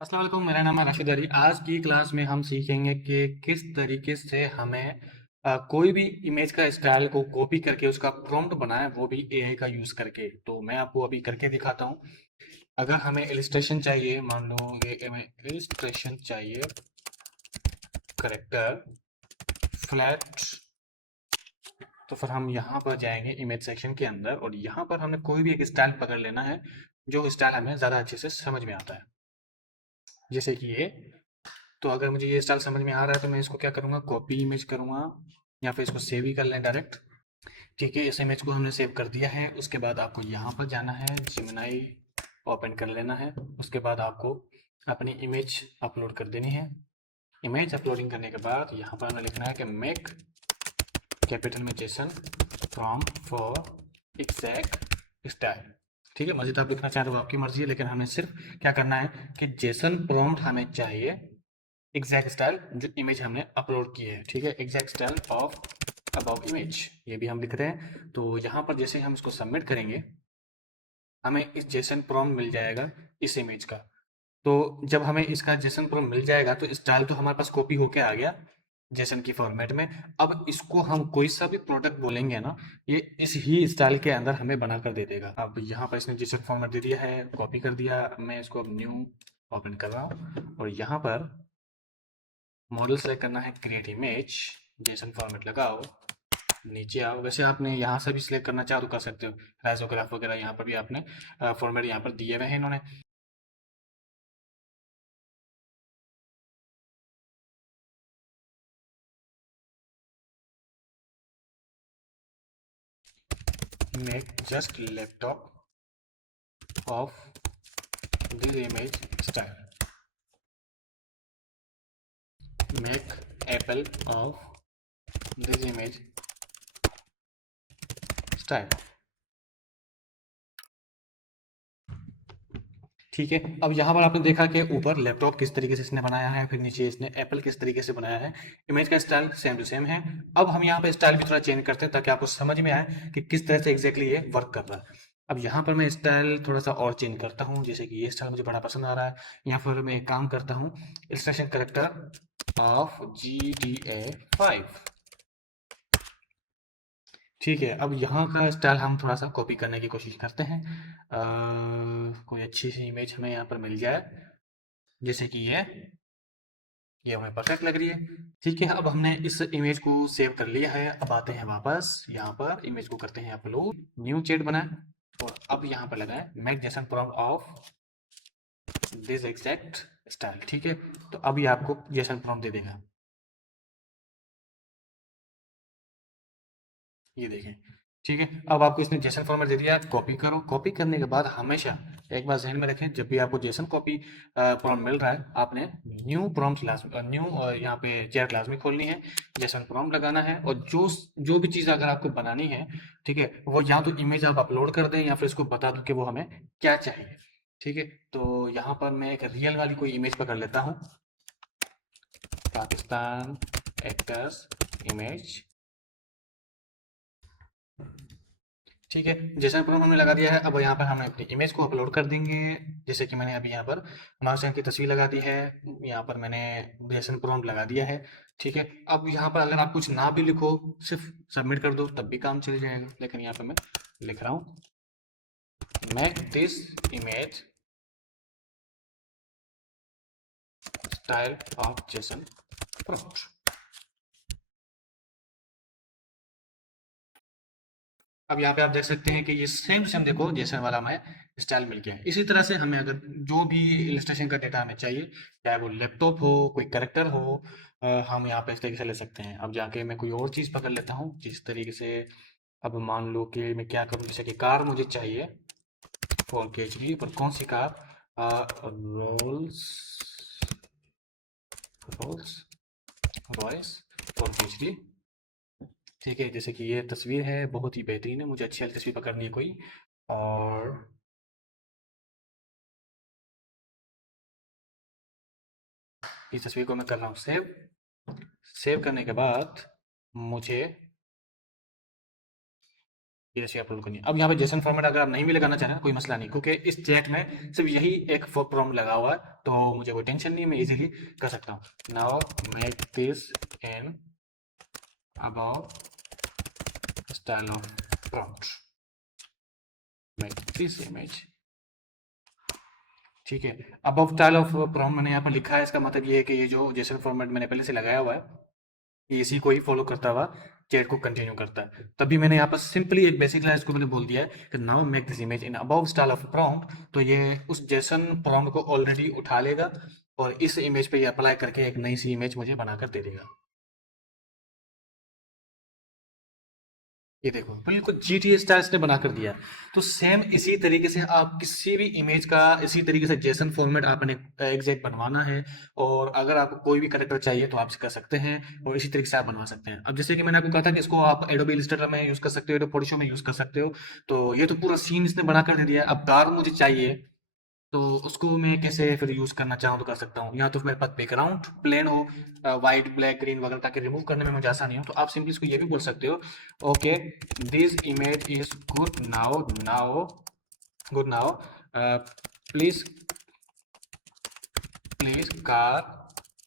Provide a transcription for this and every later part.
अस्सलाम वालेकुम, मेरा नाम है राशिद अली। आज की क्लास में हम सीखेंगे कि किस तरीके से हमें कोई भी इमेज का स्टाइल को कॉपी करके उसका प्रॉम्प्ट बनाएं, वो भी एआई का यूज़ करके। तो मैं आपको अभी करके दिखाता हूँ। अगर हमें इलिस्ट्रेशन चाहिए, मान लो ये हमें इलिस्ट्रेशन चाहिए, करेक्टर फ्लैट, तो फिर हम यहाँ पर जाएंगे इमेज सेक्शन के अंदर और यहाँ पर हमें कोई भी एक स्टाइल पकड़ लेना है जो स्टाइल हमें ज़्यादा अच्छे से समझ में आता है। जैसे कि ये, तो अगर मुझे ये स्टाइल समझ में आ रहा है तो मैं इसको क्या करूँगा, कॉपी इमेज करूँगा या फिर इसको सेव ही कर लें डायरेक्ट। ठीक है, इस इमेज को हमने सेव कर दिया है। उसके बाद आपको यहाँ पर जाना है, जिमिनाई ओपन कर लेना है। उसके बाद आपको अपनी इमेज अपलोड कर देनी है। इमेज अपलोडिंग करने के बाद यहाँ पर हमें लिखना है कि मेक कैपिटल में Jason from for exact style. ठीक है, मजीद आप लिखना चाहें तो आपकी मर्जी है, लेकिन हमें सिर्फ क्या करना है कि जेसन प्रॉम्प्ट हमें चाहिए, एग्जैक्ट स्टाइल जो इमेज हमने अपलोड की है। ठीक है, exact style of about image, ये भी हम लिख रहे हैं। तो यहाँ पर जैसे हम इसको सबमिट करेंगे, हमें इस जेसन प्रॉम्प्ट मिल जाएगा इस इमेज का। तो जब हमें इसका जेसन प्रॉम्प्ट मिल जाएगा तो स्टाइल तो हमारे पास कॉपी होके आ गया जेसन की फॉर्मेट में। अब इसको हम कोई सा भी प्रोडक्ट बोलेंगे ना, ये इस ही स्टाइल के अंदर हमें बना कर दे देगा। अब यहाँ पर इसने जेसन फॉर्मेट दे दिया है, कॉपी कर दिया। मैं इसको अब न्यू ओपन कर रहा हूँ और यहाँ पर मॉडल सेलेक्ट करना है, क्रिएट इमेज, जेसन फॉर्मेट लगाओ, नीचे आओ। वैसे आपने यहाँ से भी सिलेक्ट करना चाहो तो कर सकते हो, राइजोग्राफ वगैरह यहाँ पर भी आपने फॉर्मेट यहाँ पर दिए हुए हैं इन्होंने। Make just laptop off this image style, make Apple of this image style. ठीक है, अब यहाँ पर आपने देखा कि ऊपर लैपटॉप किस तरीके से इसने बनाया है, फिर नीचे इसने एप्पल किस तरीके से बनाया है। इमेज का स्टाइल सेम टू सेम है। अब हम यहाँ पर स्टाइल भी थोड़ा चेंज करते हैं ताकि आपको समझ में आए कि किस तरह से एग्जैक्टली ये वर्क कर रहा है। अब यहाँ पर मैं स्टाइल थोड़ा सा और चेंज करता हूँ, जैसे कि ये स्टाइल मुझे बड़ा पसंद आ रहा है। या फिर मैं एक काम करता हूँ, इलस्ट्रेशन करेक्टर ऑफ GTA 5। ठीक है, अब यहाँ का स्टाइल हम थोड़ा सा कॉपी करने की कोशिश करते हैं। कोई अच्छी सी इमेज हमें यहाँ पर मिल जाए, जैसे कि ये हमें परफेक्ट लग रही है। ठीक है, अब हमने इस इमेज को सेव कर लिया है। अब आते हैं वापस यहाँ पर, इमेज को करते हैं अपलोड, न्यू चैट बनाए और अब यहाँ पर लगाए make Jason prompt of this exact style. ठीक है, तो अभी आपको जेसन प्रॉम्प्ट दे देगा, ये देखें। ठीक है, अब आपको इसने जेसन फॉर्मेट दे दिया, कॉपी करो। कॉपी करने के बाद हमेशा एक बार जहन में रखें, जब भी आपको जेसन कॉपी प्रॉम्प्ट मिल रहा है, आपने न्यू प्रॉम्प्ट क्लास, न्यू यहाँ पे चेयर क्लास में खोलनी है, जेसन प्रॉम्प्ट लगाना है और जो जो भी चीज़ अगर आपको बनानी है, ठीक है, वो या तो इमेज आप अपलोड कर दें या फिर इसको बता दो कि वो हमें क्या चाहिए। ठीक है, तो यहाँ पर मैं एक रियल वाली कोई इमेज पकड़ लेता हूँ, पाकिस्तान एक्टर्स इमेज। ठीक है, जैसा प्रॉम्प्ट हमने लगा दिया है, अब यहाँ पर हम अपनी इमेज को अपलोड कर देंगे। जैसे कि मैंने अभी यहाँ पर मार्क्स की तस्वीर लगा दी है, यहाँ पर मैंने जेसन प्रॉम्प्ट लगा दिया है। ठीक है, अब यहाँ पर अगर आप कुछ ना भी लिखो, सिर्फ सबमिट कर दो तब भी काम चल जाएगा। लेकिन यहाँ पर मैं लिख रहा हूँ, make this image style of Jason prompt. अब यहाँ पे आप देख सकते हैं कि ये सेम सेम, देखो जैसन वाला हमें स्टाइल मिल गया है। इसी तरह से हमें अगर जो भी इलस्ट्रेशन का डेटा हमें चाहिए, चाहे वो लैपटॉप हो, कोई करेक्टर हो, हम यहाँ पे इस तरीके से ले सकते हैं। अब जाके मैं कोई और चीज़ पकड़ लेता हूँ जिस तरीके से, अब मान लो कि मैं क्या करूँ, जैसे कि कार मुझे चाहिए फॉर PhD, पर कौन सी car, Rolls Rolls Royce for PhD। ठीक है, जैसे कि ये तस्वीर है, बहुत ही बेहतरीन है, मुझे अच्छी वाली तस्वीर पकड़नी है कोई। और इस तस्वीर को मैं कर रहा हूँ सेव। सेव करने के बाद मुझे ये जैसे अपलोड करनी है। अब यहाँ पे जेसन फॉर्मेट अगर आप नहीं भी लगाना चाह रहे हैं कोई मसला नहीं, क्योंकि इस चैट में सिर्फ यही एक प्रॉम्प्ट लगा हुआ है, तो मुझे कोई टेंशन नहीं है, मैं इजीली कर सकता हूँ। Now make this in about style of prompt, make this image. ठीक है, अबव स्टाइल ऑफ प्रॉम्प्ट मैंने यहाँ पर लिखा है, इसका मतलब ये है कि ये जो जेसन फॉर्मेट मैंने पहले से लगाया हुआ है, ये इसी को ही फॉलो करता हुआ चैट को कंटिन्यू करता है। तभी मैंने यहाँ पर सिंपली एक बेसिक लाइन को मैंने बोल दिया है कि now make this image in above style of prompt, तो ये उस जेसन प्रॉम्प्ट को ऑलरेडी उठा लेगा और इस इमेज पे ये अप्लाई करके एक नई सी इमेज मुझे बनाकर दे देगा। ये देखो बिल्कुल GTA स्टाइल ने बना कर दिया। तो सेम इसी तरीके से आप किसी भी इमेज का इसी तरीके से जेसन फॉर्मेट आपने एग्जैक्ट बनवाना है, और अगर आपको कोई भी करेक्टर चाहिए तो आप कर सकते हैं और इसी तरीके से आप बनवा सकते हैं। अब जैसे कि मैंने आपको कहा था कि इसको आप एडोबी इलस्ट्रेटर में यूज कर सकते हो, एडोबी फोटोशॉप में यूज कर सकते हो। तो ये तो पूरा सीन इसने बना कर दे दिया है। अब कार मुझे चाहिए तो उसको मैं कैसे फिर यूज करना चाहूँ तो कर सकता हूँ। या तो मेरे पास बैकग्राउंड प्लेन हो, व्हाइट ब्लैक ग्रीन वगैरह, ताकि रिमूव करने में मुझे आसानी हो, तो आप सिंपली इसको ये भी बोल सकते हो, okay this image is good now, good now, please please car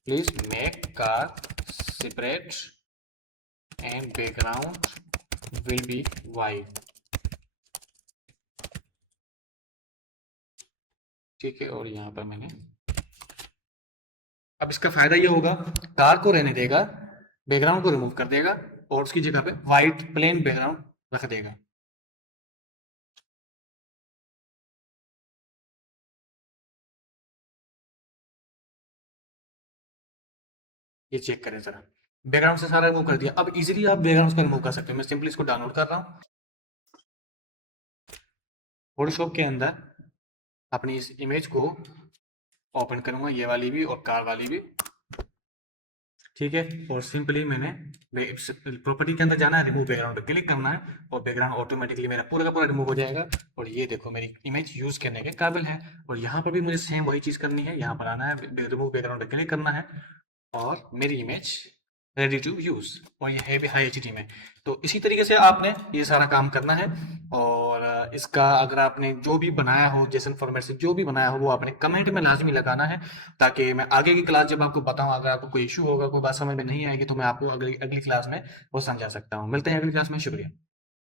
please make car separate and background will be white. ठीक है, और यहाँ पर मैंने, अब इसका फायदा ये होगा, कार को रहने देगा, बैकग्राउंड को रिमूव कर देगा और उसकी जगह पे व्हाइट प्लेन बैकग्राउंड रख देगा। ये चेक करें जरा, बैकग्राउंड से सारा रिमूव कर दिया। अब इजीली आप बैकग्राउंड को रिमूव कर सकते हो। मैं सिंपली इसको डाउनलोड कर रहा हूँ फोटोशॉप के अंदर, अपनी इस इमेज को ओपन करूंगा, ये वाली भी और कार वाली भी। ठीक है, और सिंपली मैंने प्रॉपर्टी के अंदर जाना है, रिमूव बैकग्राउंड पे क्लिक करना है और बैकग्राउंड ऑटोमेटिकली मेरा पूरा का पूरा रिमूव हो जाएगा। और ये देखो मेरी इमेज यूज करने के काबिल है। और यहाँ पर भी मुझे सेम वही चीज करनी है, यहाँ पर आना है, रिमूव बैकग्राउंड पे क्लिक करना है और मेरी इमेज रेडी टू यूज, और ये है भी हाई एचडी में। तो इसी तरीके से आपने ये सारा काम करना है। और इसका अगर आपने जो भी बनाया हो, जेसन फॉर्मेट से जो भी बनाया हो, वो आपने कमेंट में लाजमी लगाना है, ताकि मैं आगे की क्लास जब आपको बताऊं, अगर आपको कोई इशू होगा, कोई बात समझ में नहीं आएगी, तो मैं आपको अगली अगली क्लास में वो समझा सकता हूँ। मिलते हैं अगली क्लास में, शुक्रिया।